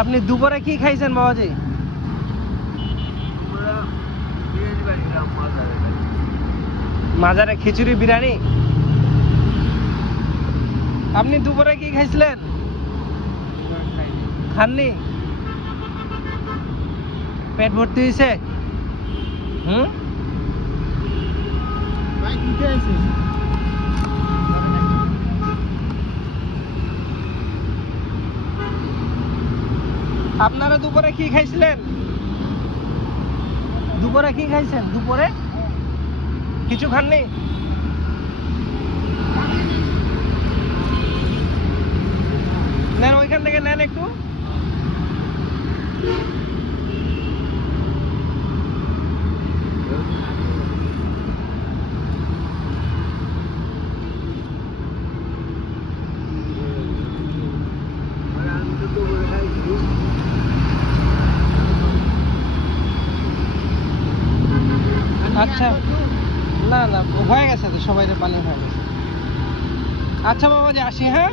আপনি দুপুরে কি খাইছেন বাবাজি? মাজারে খিচুড়ি বিরিয়ানি। আপনি দুপুরে কি খাইছিলেন? খাননি? পেট ভর্তি হয়েছে? আপনারা দুপুরে কি খাইছিলেন? দুপুরে কি খাইছেন? দুপুরে কিছু খাননি? নেন ওইখান থেকে নেন একটু। আচ্ছা, না না হয়ে গেছে তো, সবাই পানি হয়ে গেছে। আচ্ছা বাবাজি আসি, হ্যাঁ।